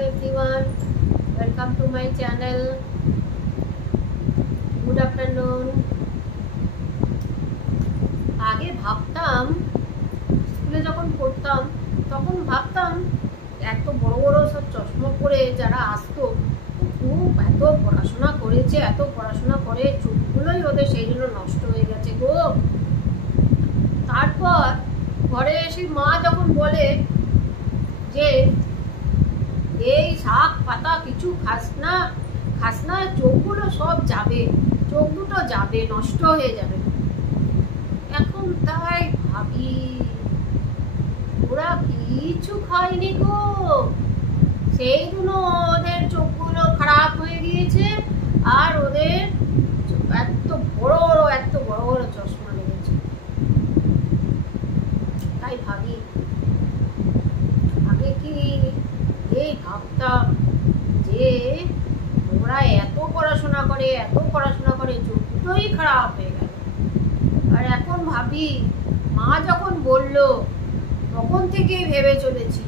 everyone, welcome to my channel. Good afternoon. আগে ভাবতাম স্কুলে যখন পড়তাম তখন ভাবতাম এত বড় বড় সব চশমা পরে যারা আসতো খুব এত পড়াশোনা করেছে, এত পড়াশোনা করে চোখগুলোই ওদের সেই জন্য নষ্ট হয়ে গেছে গো। তারপর ঘরে এসে মা যখন বলে যে এই শাক পাতা কিছু খাস না, চোখগুলো সব যাবে, চোখ দুটো যাবে, নষ্ট হয়ে যাবে। এখন তাই ভাবি ওরা কিছু খায়নি গো, সেই জন্য ওদের চোখগুলো খারাপ হয়ে গিয়েছে আর ওদের এত বড় বড় চশমা লেগেছে। তাই ভাবি আগে কি এই ভাবতাম যে ওরা এত পড়াশোনা করে চোখ দুটোই খারাপ হয়ে গেল। আর এখন ভাবি মা যখন বলল তখন থেকেই ভেবে চলেছি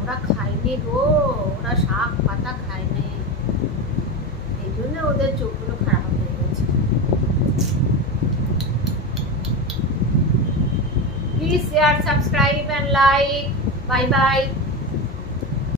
ওরা খায়নি গো, ওরা শাক পাতা খায়নি, এই জন্য ওদের চোখগুলো খারাপ হয়ে গেছে। Please share, subscribe and like. Bye bye.